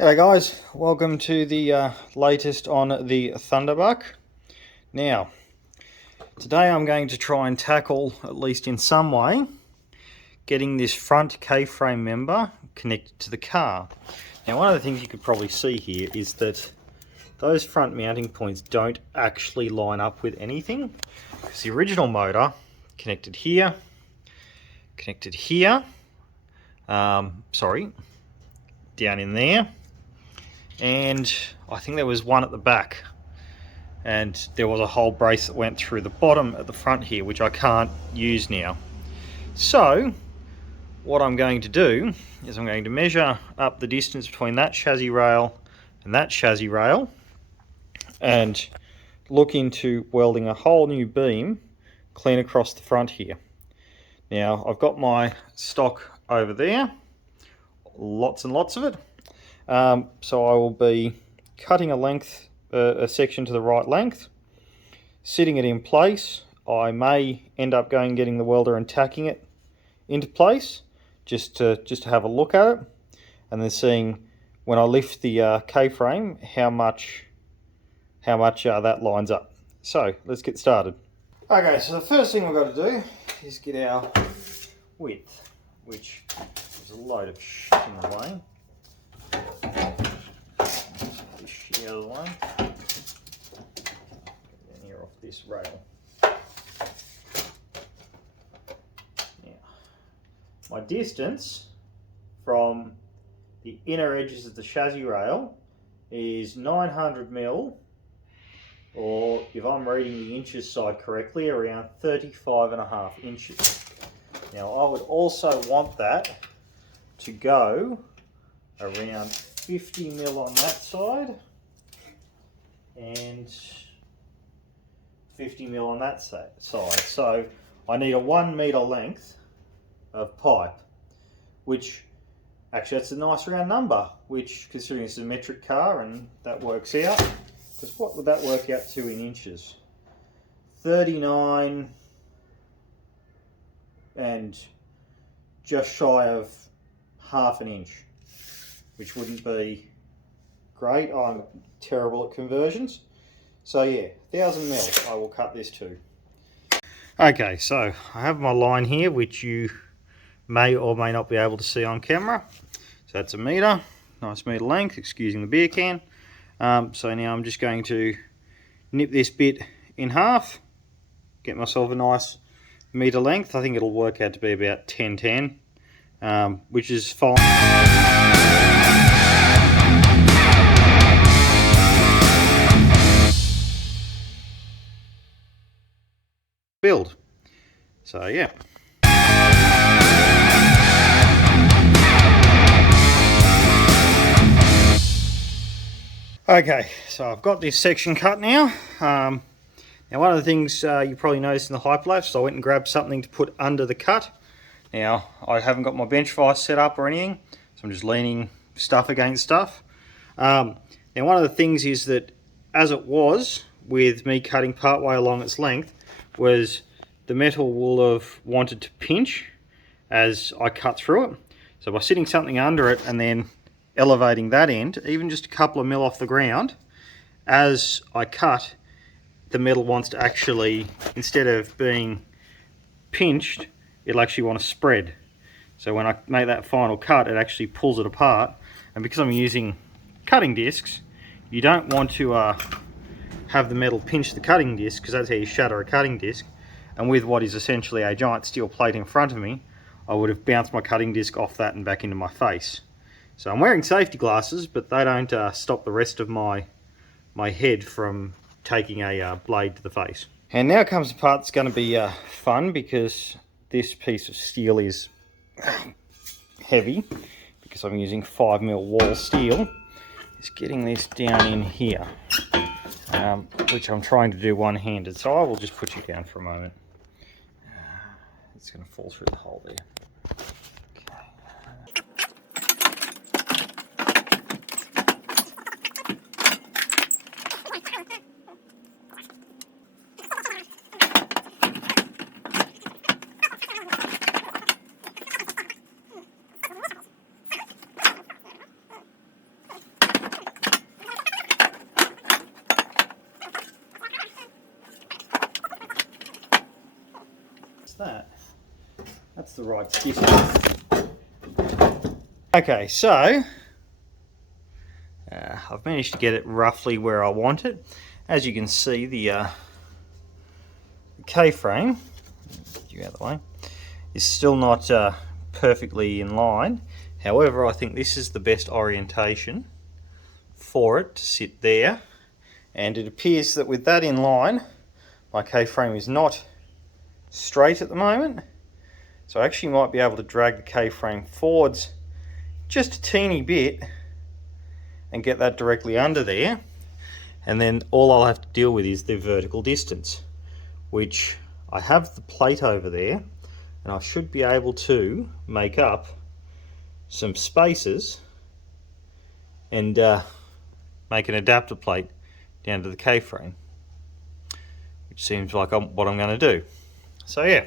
G'day guys, welcome to the latest on the Thunderbuck. Now, today I'm going to try and tackle, at least in some way, getting this front K-frame member connected to the car. Now, one of the things you could probably see here is that those front mounting points don't actually line up with anything, because the original motor connected here, down in there, and I think there was one at the back, and there was a whole brace that went through the bottom at the front here, which I can't use now. So what I'm going to do is I'm going to measure up the distance between that chassis rail and that chassis rail and look into welding a whole new beam clean across the front here. Now, I've got my stock over there, lots and lots of it. So I will be cutting a section to the right length, sitting it in place. I may end up going and getting the welder and tacking it into place just to have a look at it, and then seeing when I lift the K-frame how much that lines up. So let's get started. Okay, so the first thing we've got to do is get our width, which is a load of shit in the way. Out of the way. Get here off this rail. Now, my distance from the inner edges of the chassis rail is 900 mil, or if I'm reading the inches side correctly, around 35.5 inches. Now, I would also want that to go around 50 mil on that side and 50 mil on that side. So I need a 1 meter length of pipe, which actually that's a nice round number, which, considering it's a metric car, and that works out, because what would that work out to in inches? 39 and just shy of half an inch, which wouldn't be great. I'm terrible at conversions. So yeah, 1000 mil I will cut this to. Okay, so I have my line here, which you may or may not be able to see on camera. So that's a meter, nice meter length, excusing the beer can. So now I'm just going to nip this bit in half, get myself a nice meter length. I think it'll work out to be about 1010, which is fine. Build. So yeah. Okay, so I've got this section cut now. Now, one of the things you probably noticed in the hyperlapse, I went and grabbed something to put under the cut. Now, I haven't got my bench vise set up or anything, so I'm just leaning stuff against stuff. Now, one of the things is that, as it was with me cutting partway along its length, was the metal will have wanted to pinch as I cut through it. So by sitting something under it and then elevating that end, even just a couple of mil off the ground, as I cut, the metal wants to actually, instead of being pinched, it'll actually want to spread. So when I make that final cut, it actually pulls it apart. And because I'm using cutting discs, you don't want to have the metal pinch the cutting disc, because that's how you shatter a cutting disc. And with what is essentially a giant steel plate in front of me, I would have bounced my cutting disc off that and back into my face. So I'm wearing safety glasses, but they don't stop the rest of my head from taking a blade to the face. And now comes the part that's going to be fun, because this piece of steel is heavy, because I'm using 5mm wall steel. Is getting this down in here, which I'm trying to do one-handed, so I will just put you down for a moment. It's going to fall through the hole there. that's the right distance. Okay, so I've managed to get it roughly where I want it. As you can see, the K-frame, get you out of the way, is still not perfectly in line. However, I think this is the best orientation for it to sit there, and it appears that with that in line, my K-frame is not straight at the moment, so I actually might be able to drag the K-frame forwards just a teeny bit and get that directly under there, and then all I'll have to deal with is the vertical distance, which I have the plate over there, and I should be able to make up some spaces and make an adapter plate down to the K-frame, which seems like what I'm going to do. So yeah,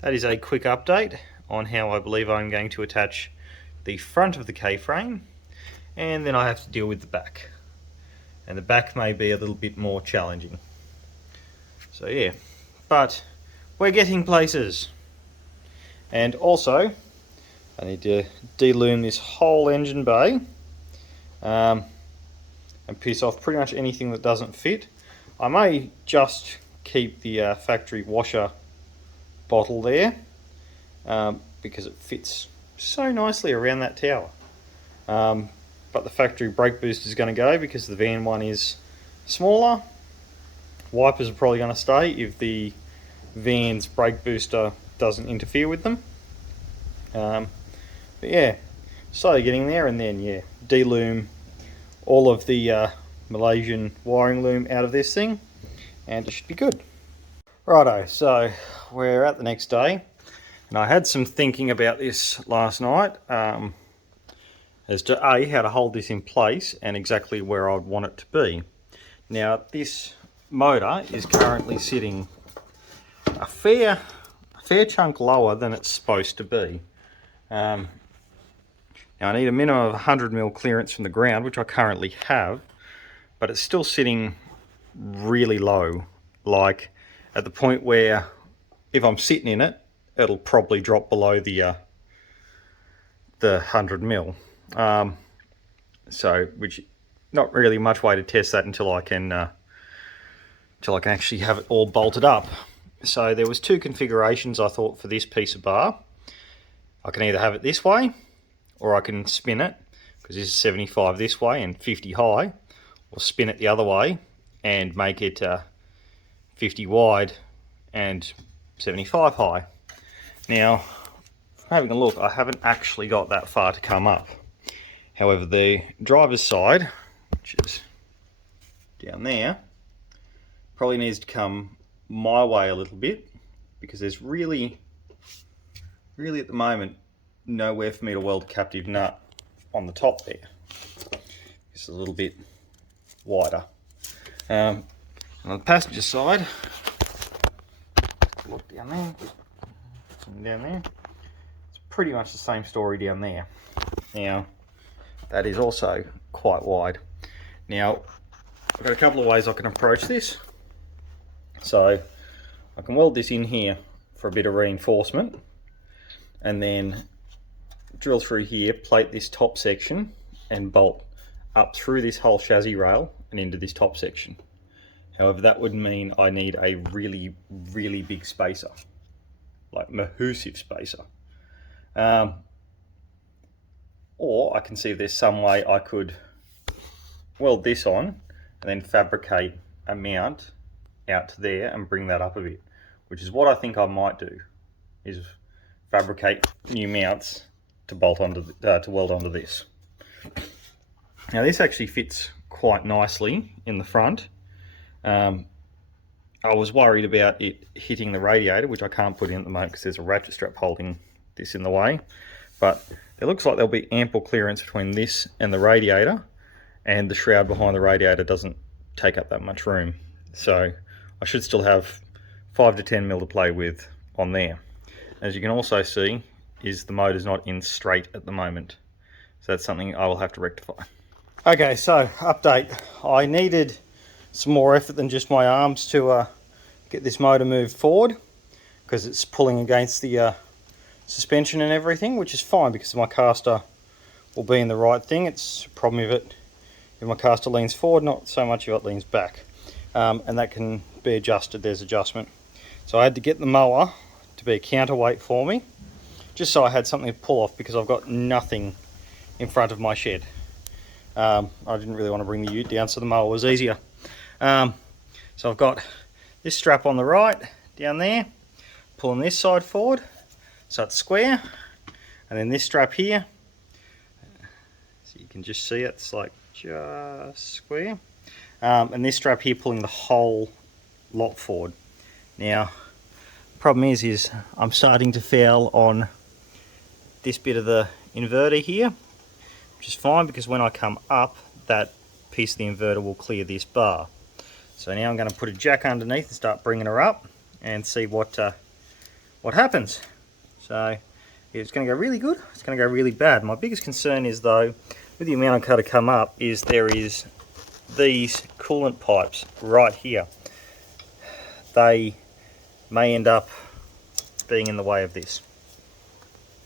that is a quick update on how I believe I'm going to attach the front of the K-frame, and then I have to deal with the back, and the back may be a little bit more challenging. So yeah, but we're getting places. And also I need to de-loom this whole engine bay and piss off pretty much anything that doesn't fit. I may just keep the factory washer bottle there because it fits so nicely around that tower. But the factory brake booster is going to go because the van one is smaller. Wipers are probably going to stay if the van's brake booster doesn't interfere with them. But yeah, slowly getting there, and then yeah, de-loom all of the Malaysian wiring loom out of this thing, and it should be good. Righto, so we're at the next day, and I had some thinking about this last night as to how to hold this in place and exactly where I'd want it to be. Now this motor is currently sitting a fair chunk lower than it's supposed to be. Now I need a minimum of 100mm clearance from the ground, which I currently have, but it's still sitting really low, like at the point where if I'm sitting in it, it'll probably drop below the 100mm. So, which not really much way to test that until I can actually have it all bolted up. So there was two configurations I thought for this piece of bar. I can either have it this way, or I can spin it, because this is 75 this way and 50 high, or spin it the other way and make it 50 wide and 75 high. Now, having a look, I haven't actually got that far to come up. However, the driver's side, which is down there, probably needs to come my way a little bit, because there's really at the moment nowhere for me to weld a captive nut on the top there. It's a little bit wider. On the passenger side, look down there, it's pretty much the same story down there. Now that is also quite wide. Now I've got a couple of ways I can approach this. So I can weld this in here for a bit of reinforcement, and then drill through here, plate this top section, and bolt up through this whole chassis rail and into this top section. However, that would mean I need a really big spacer, like massive spacer. Or I can see if there's some way I could weld this on and then fabricate a mount out to there and bring that up a bit, which is what I think I might do, is fabricate new mounts to bolt onto to weld onto this. Now this actually fits quite nicely in the front. I was worried about it hitting the radiator, which I can't put in at the moment because there's a ratchet strap holding this in the way, but it looks like there'll be ample clearance between this and the radiator, and the shroud behind the radiator doesn't take up that much room, so I should still have 5 to 10mm to play with on there. As you can also see, is the motor's not in straight at the moment, so that's something I will have to rectify. Okay, so update. I needed some more effort than just my arms to get this motor moved forward, because it's pulling against the suspension and everything, which is fine because my caster will be in the right thing. It's a problem if my caster leans forward, not so much if it leans back. And that can be adjusted, there's adjustment. So I had to get the mower to be a counterweight for me, just so I had something to pull off because I've got nothing in front of my shed. I didn't really want to bring the ute down, so the mower was easier. So I've got this strap on the right, down there, pulling this side forward, so it's square, and then this strap here, so you can just see it's like just square, and this strap here pulling the whole lot forward. Now, problem is I'm starting to foul on this bit of the inverter here, which is fine because when I come up, that piece of the inverter will clear this bar. So now I'm going to put a jack underneath and start bringing her up and see what happens. So it's going to go really good, it's going to go really bad. My biggest concern is though, with the amount I'm going to come up, is there is these coolant pipes right here. They may end up being in the way of this.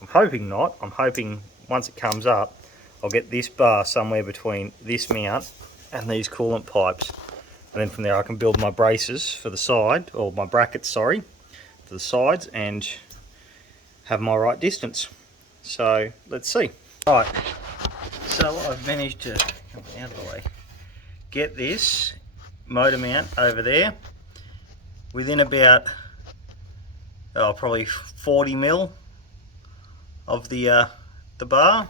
I'm hoping not. I'm hoping once it comes up, I'll get this bar somewhere between this mount and these coolant pipes. And then from there I can build my braces for the side, or my brackets, sorry, for the sides, and have my right distance. So let's see. Right, so I've managed to come out of the way, get this motor mount over there within about probably 40 mil of the bar,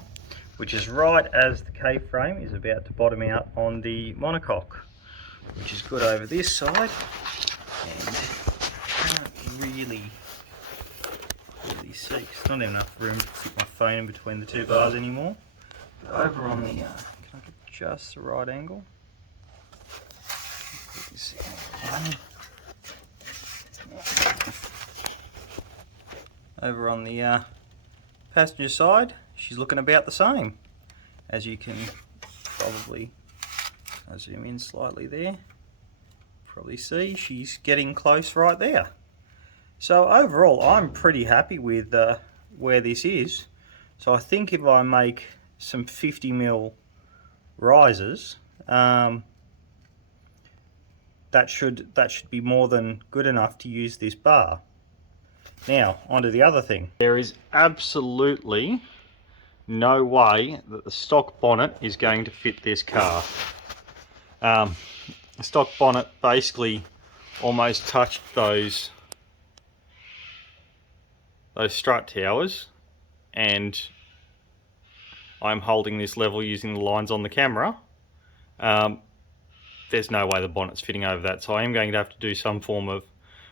which is right as the K-frame is about to bottom out on the monocoque, which is good over this side, and I can't really see, there's not enough room to fit my phone in between the two bars anymore. But over on the, can I get just the right angle? Over on the passenger side, she's looking about the same. As you can probably, I'll zoom in slightly there, probably see she's getting close right there. So overall I'm pretty happy with where this is. So I think if I make some 50mm risers, that should be more than good enough to use this bar. Now onto the other thing. There is absolutely no way that the stock bonnet is going to fit this car. The stock bonnet basically almost touched those strut towers, and I'm holding this level using the lines on the camera. There's no way the bonnet's fitting over that, so I am going to have to do some form of,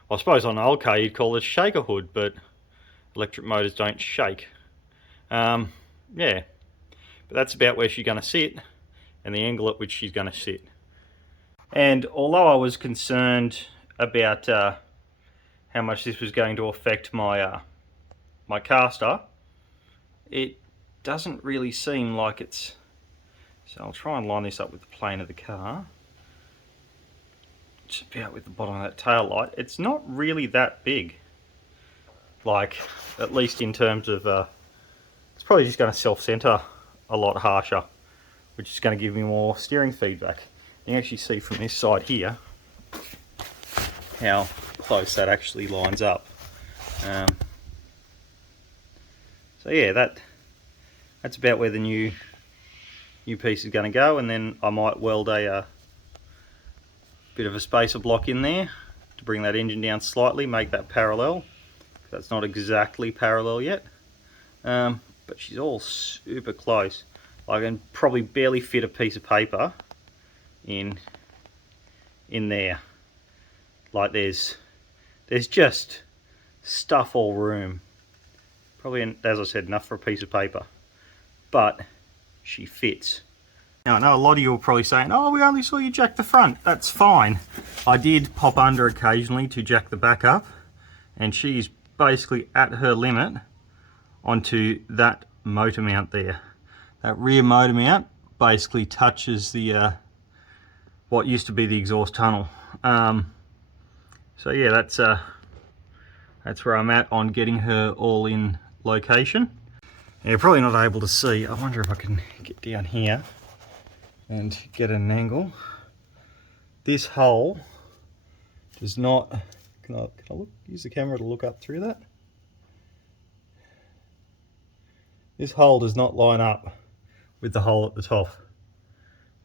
I suppose on an old car you'd call it a shaker hood, but electric motors don't shake. Yeah, but that's about where she's going to sit and the angle at which she's going to sit. And although I was concerned about how much this was going to affect my my caster, it doesn't really seem like it's, so I'll try and line this up with the plane of the car. It's about with the bottom of that tail light. It's not really that big, like, at least in terms of it's probably just going to self-center a lot harsher, which is going to give me more steering feedback. You can actually see from this side here how close that actually lines up. So yeah, that's about where the new piece is going to go, and then I might weld a bit of a spacer block in there to bring that engine down slightly, make that parallel. That's not exactly parallel yet, but she's all super close. I can probably barely fit a piece of paper in there. Like there's just stuff all room. Probably, as I said, enough for a piece of paper, but she fits. Now I know a lot of you are probably saying, oh, we only saw you jack the front. That's fine. I did pop under occasionally to jack the back up, and she's basically at her limit onto that motor mount there. That rear motor mount basically touches the what used to be the exhaust tunnel. So yeah, that's where I'm at on getting her all in location. Now, you're probably not able to see. I wonder if I can get down here and get an angle. This hole does not, can I look, use the camera to look up through that? This hole does not line up with the hole at the top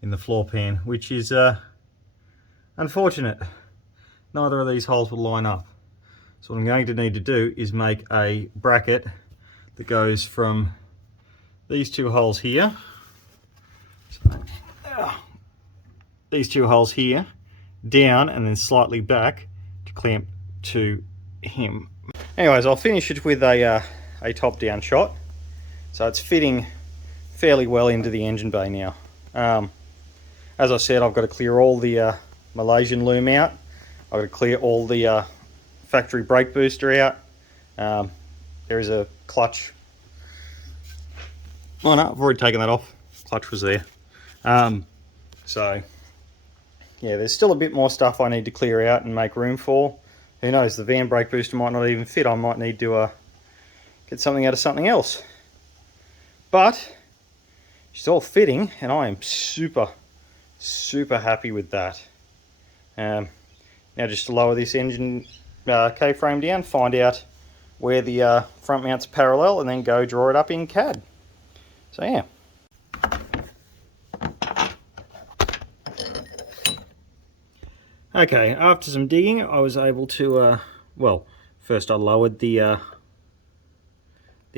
in the floor pan, which is unfortunate. Neither of these holes will line up. So what I'm going to need to do is make a bracket that goes from these two holes here, these two holes here, down and then slightly back to clamp to him. Anyways, I'll finish it with a top-down shot. So it's fitting fairly well into the engine bay now. As I said, I've got to clear all the Malaysian loom out. I've got to clear all the factory brake booster out. There is a clutch. Oh no, I've already taken that off. Clutch was there. So yeah, there's still a bit more stuff I need to clear out and make room for. Who knows, the van brake booster might not even fit. I might need to get something out of something else. But it's all fitting and I am super happy with that. Now just to lower this engine K-frame down, find out where the front mount's parallel and then go draw it up in CAD. So yeah. Okay, after some digging I was able to, well, first I lowered the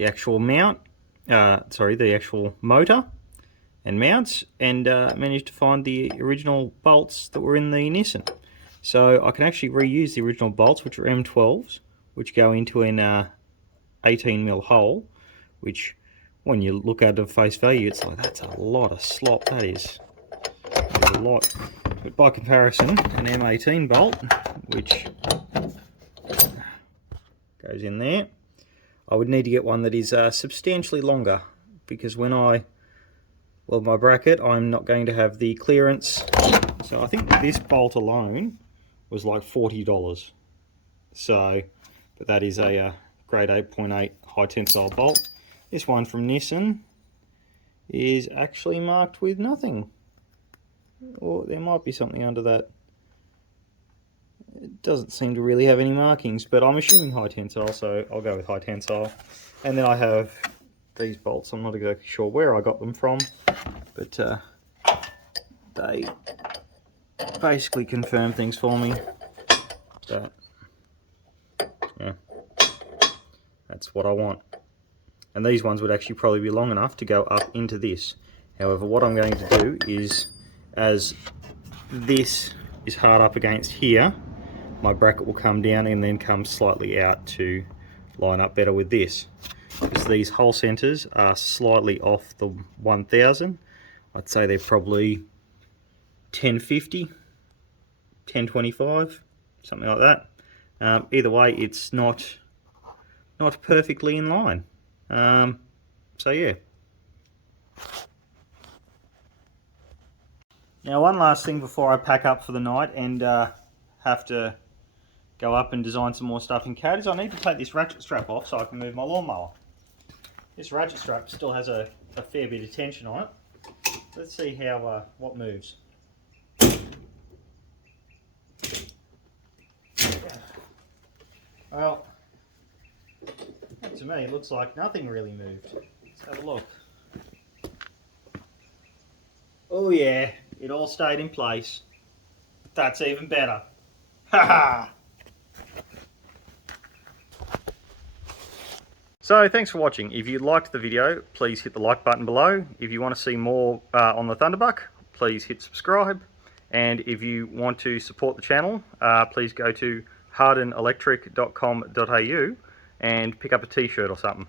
actual mount, the actual motor and mounts, and managed to find the original bolts that were in the Nissan. So I can actually reuse the original bolts, which are M12s, which go into an 18mm hole, which when you look at it at face value, it's like, that's a lot of slop, that is a lot. But by comparison, an M18 bolt, which goes in there, I would need to get one that is substantially longer, because when I weld my bracket, I'm not going to have the clearance. So I think this bolt alone was like $40. So, but that is a grade 8.8 high tensile bolt. This one from Nissan is actually marked with nothing. Or there might be something under that. It doesn't seem to really have any markings, but I'm assuming high tensile, so I'll go with high tensile. And then I have these bolts. I'm not exactly sure where I got them from, but they basically confirm things for me. But yeah, that's what I want. And these ones would actually probably be long enough to go up into this. However, what I'm going to do is, as this is hard up against here, my bracket will come down and then come slightly out to line up better with this. Because these hole centers are slightly off the 1000. I'd say they're probably 1050, 1025, something like that. Either way, it's not perfectly in line. So yeah. Now one last thing before I pack up for the night and have to go up and design some more stuff in CAD is I need to take this ratchet strap off so I can move my lawnmower. This ratchet strap still has a fair bit of tension on it. Let's see how what moves. Well, to me it looks like nothing really moved. Let's have a look. Oh yeah, it all stayed in place. That's even better. Haha! So thanks for watching. If you liked the video, please hit the like button below. If you want to see more on the Thunderbuck, please hit subscribe. And if you want to support the channel, please go to hardenelectric.com.au and pick up a t-shirt or something.